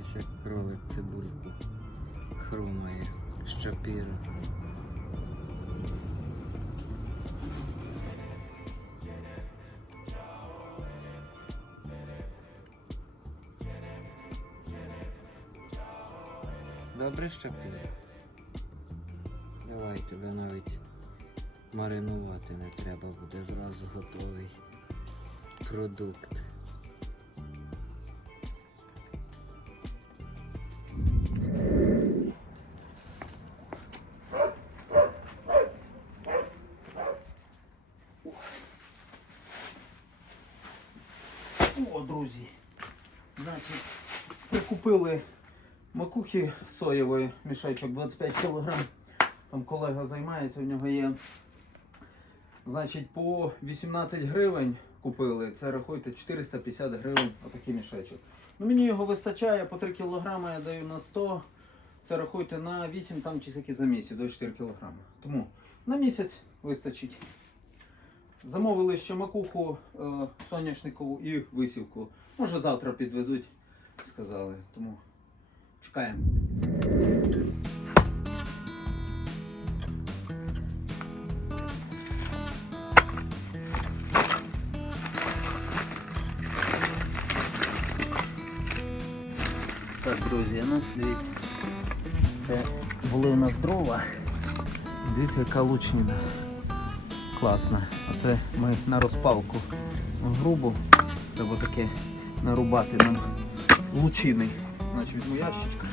Дивись, як кролик цибульку хрумає щапіро. Добре щапіро? Давай тебе навіть маринувати не треба, буде зразу готовий продукт. О, друзі. Значить, прикупили макухи соєвої, мішечок 25 кг. Там колега займається, в нього є. Значить, по 18 гривень купили. Це рахуйте 450 гривень отакий мішечок. Ну, мені його вистачає, по 3 кг я даю на 100. Це рахуйте на 8 там чи за місяць, до 4 кг. Тому на місяць вистачить. Замовили ще макуху е, соняшникову і висівку. Може завтра підвезуть, сказали. Тому чекаємо. Так, друзі, ну дивіться. Це були у нас дрова. Дивіться, яка лучніна класна. Оце ми на розпалку грубу. Треба таке нарубати нам лучини. Значить візьму ящичка.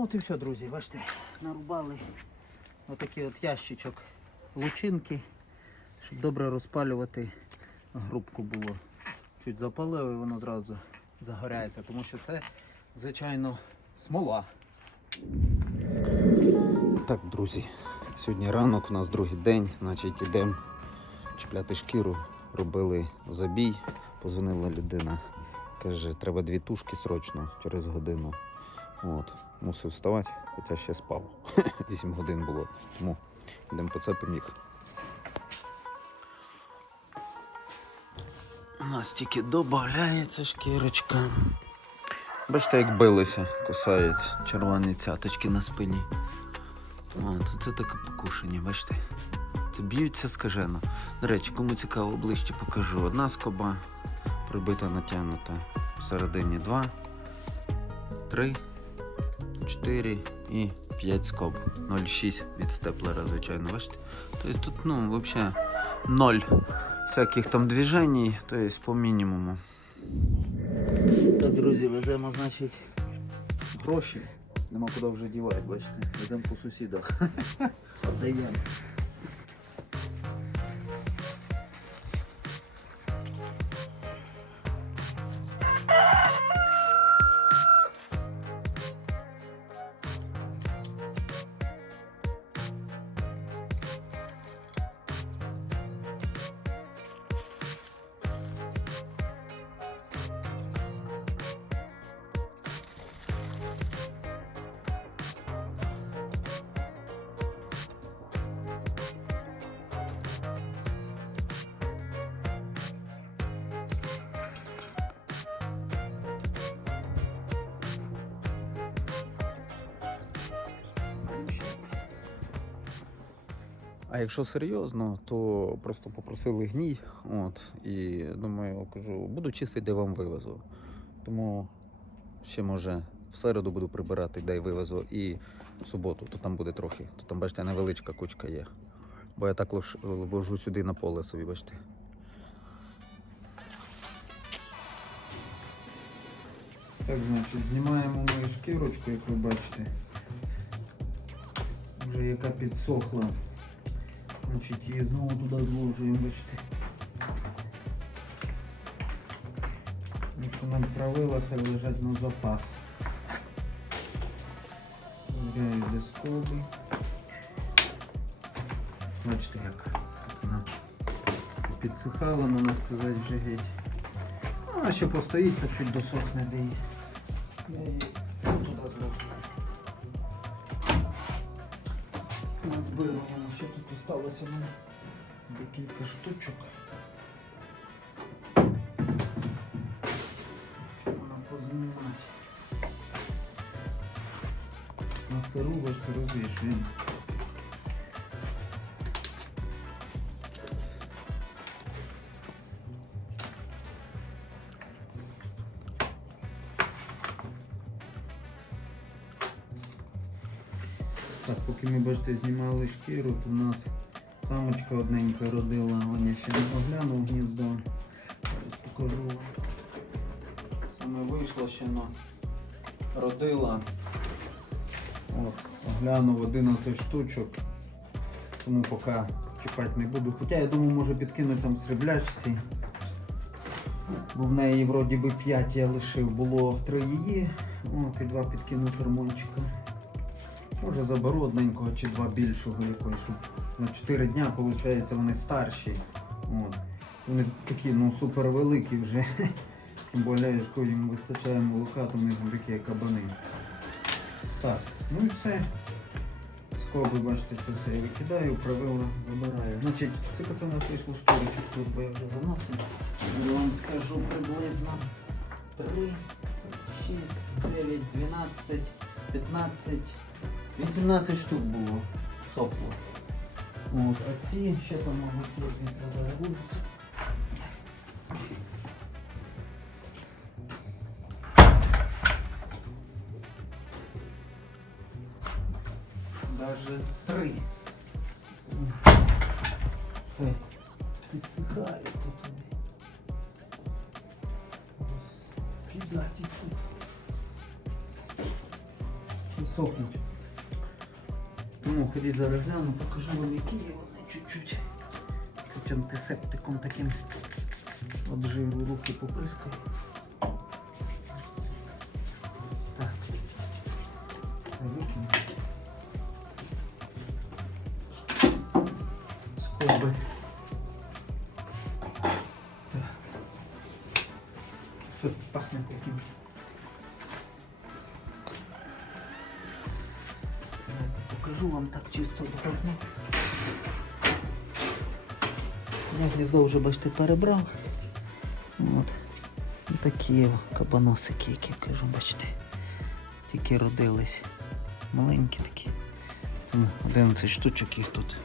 Ну от і все, друзі, бачите, нарубали отакий от ящичок лучинки, щоб добре розпалювати грубку було. Чуть запалили, воно зразу загоряється, тому що це, звичайно, смола. Так, друзі, сьогодні ранок, у нас другий день, значить ідемо чіпляти шкіру, робили забій, позвонила людина. Каже, треба дві тушки срочно через годину. От, мусив вставати, хоча ще спав. 8 годин було. Тому йдемо по це поміг. У нас тільки додається шкірочка. Бачите, як билися, кусають червоні цяточки на спині. От, це таке покушення, бачите? Це б'ються скажено. До речі, кому цікаво, ближче покажу. Одна скоба прибита, натягнута. Всередині два, три, чотири і 5 скоб. 0,6 від степлера, звичайно, бачите? Тобто тут, ну, взагалі 0 всяких там движень, тобто по мінімуму. Так, друзі, веземо, значить, гроші. Нема куди вже дівати, бачите. Веземо по сусідах. Даємо. А якщо серйозно, то просто попросили гній. От, і думаю, кажу, буду чистити, де вам вивезу. Тому ще може в середу буду прибирати, де вивезу, і в суботу, то там буде трохи. То там, бачите, невеличка кучка є. Бо я так лиш вожу сюди на поле собі, бачите. Так, значить, знімаємо мою шкірочку, як ви бачите. Вже яка підсохла. Значить, її знову туди зложуємо, бачите. Ну, що нам правила, хай лежать на запас. Збираю для скоби. Бачите, як вона підсихала, можна сказати, вже геть. Вона ще постоїть, так чуть досохне де її. Назбираємо, що тут залишилося в декілька штучок. Познімати. На сиру бачите, розвішуємо. Так, поки ми бачите, знімали шкіру, то у нас самочка одненька родила, вон ще не оглянув гніздо. Зараз покажу. Саме вийшло ще но родила. От, оглянув 11 штучок. Тому поки чіпати не буду. Хоча я думаю, може підкинути там сріблячці. Бо в неї вроді би 5 я лишив, було 3 її. От, і 2 підкину термончика. Може заберу одненького чи два більшого якогось, щоб на 4 дня, виходить, вони старші. От. Вони такі ну, супер великі вже. Тим більше, якщо їм вистачає молока, то вони такі кабани. Так, ну і все. Скоби, бачите, це все я викидаю, правила забираю. Значить, це коли у нас вийшло шкірочок тут, бо я вже заносив. Я вам скажу приблизно 3, 6, 9, 12, 15. 18 штук було сопло. От, а ці ще там, мабуть, є Ну, ходіть зараз гляну, покажу вам, які є. Чуть-чуть чуть антисептиком таким от руки поприскав. Так, це. Скоби. Так. Тут пахне таким. Покажу вам так чисто дробно. Я гніздо вже бачите перебрав. От. Такі кабаносики, які я кажу, бачите. Тільки родились. Маленькі такі. Тому 11 штучок їх тут.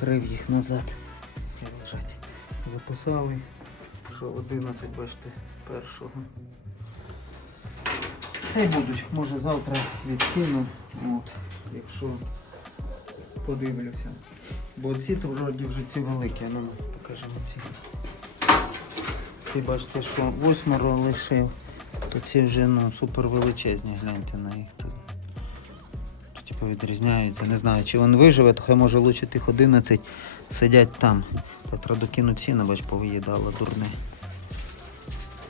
Крив їх назад. Лежать. Записали, що 11, бачите, першого. Хай будуть, може завтра відкину, от, якщо подивлюся. Бо ці то вроді вже ці великі, а ну покажемо ці. Ці бачите, що восьмеро лишив, то ці вже ну, супер величезні, гляньте на їх тут. Типу відрізняються. Не знаю, чи він виживе, то хай може лучше тих 11 сидять там. Так треба докинути ціна, бач, повиїдало дурне.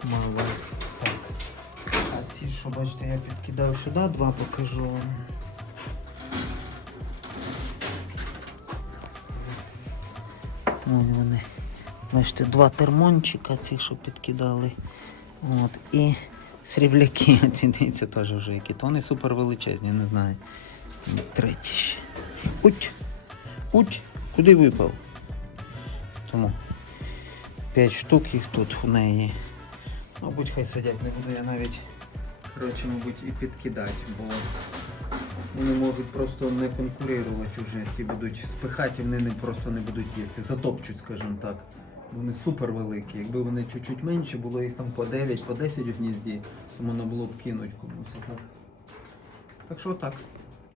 Мало. Так. А ці, що бачите, я підкидав сюди, два покажу Вон вони. Бачите, два термончика, ці, що підкидали. От, і срібляки, ці дивіться теж вже які. То вони супер величезні, не знаю. І ще. Уть! Уть! Куди випав? Тому 5 штук їх тут у неї. Мабуть, хай сидять, не буду я навіть коротше, мабуть, і підкидати, бо вони можуть просто не конкурувати вже ті будуть спихати, і вони не, просто не будуть їсти. Затопчуть, скажімо так. Вони супер великі. Якби вони чуть-чуть менші, було їх там по 9, по 10 в гнізді, то можна було б кинути комусь. Так, так що так.